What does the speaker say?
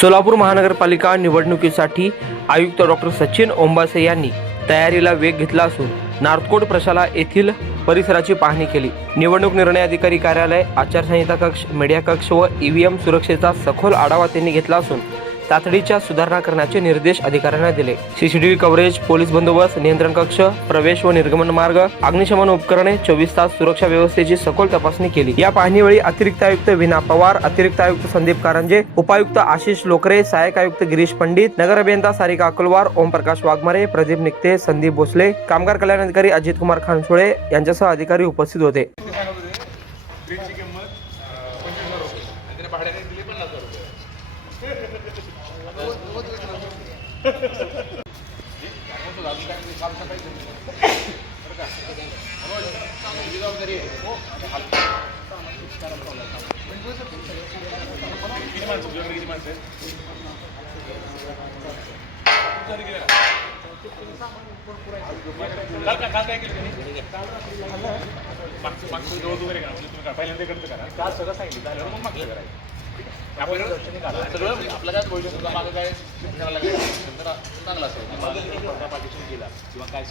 सोलापूर महानगरपालिका निवडणुकीसाठी आयुक्त डॉक्टर सचिन ओंबासे यांनी तयारीला वेग घेतला असून नार्थकोट प्रशाला येथील परिसराची पाहणी केली। निवडणूक निर्णय अधिकारी कार्यालय, आचारसंहिता कक्ष, मीडिया कक्ष व ईव्हीएम सुरक्षेचा सखोल आढावा त्यांनी घेतला असून तातडीच्या सुधारणा करण्याचे निर्देश अधिकाऱ्यांना दिले। सीसीटीव्ही कव्हरेज, पोलीस बंदोबस्त, नियंत्रण कक्ष, प्रवेश व निर्गमन मार्ग, अग्निशमन उपकरणे, 24 तास सुरक्षा व्यवस्थेची सखोल तपासणी केली। या पाहणीवेळी अतिरिक्त आयुक्त विना पवार, अतिरिक्त आयुक्त संदीप कारंजे, उपायुक्त आशिष लोकरे, सहाय्यक आयुक्त गिरीश पंडित, नगर अभियंता सारिका अकलवार, ओमप्रकाश वाघमारे, प्रदीप निकते, संदीप भोसले, कामगार कल्याण अधिकारी अजित कुमार खानसोळे यांच्यासह अधिकारी उपस्थित होते। आपल्या काय भविष्यात मागं काय चांगला असेल पार्टीशन केला किंवा काय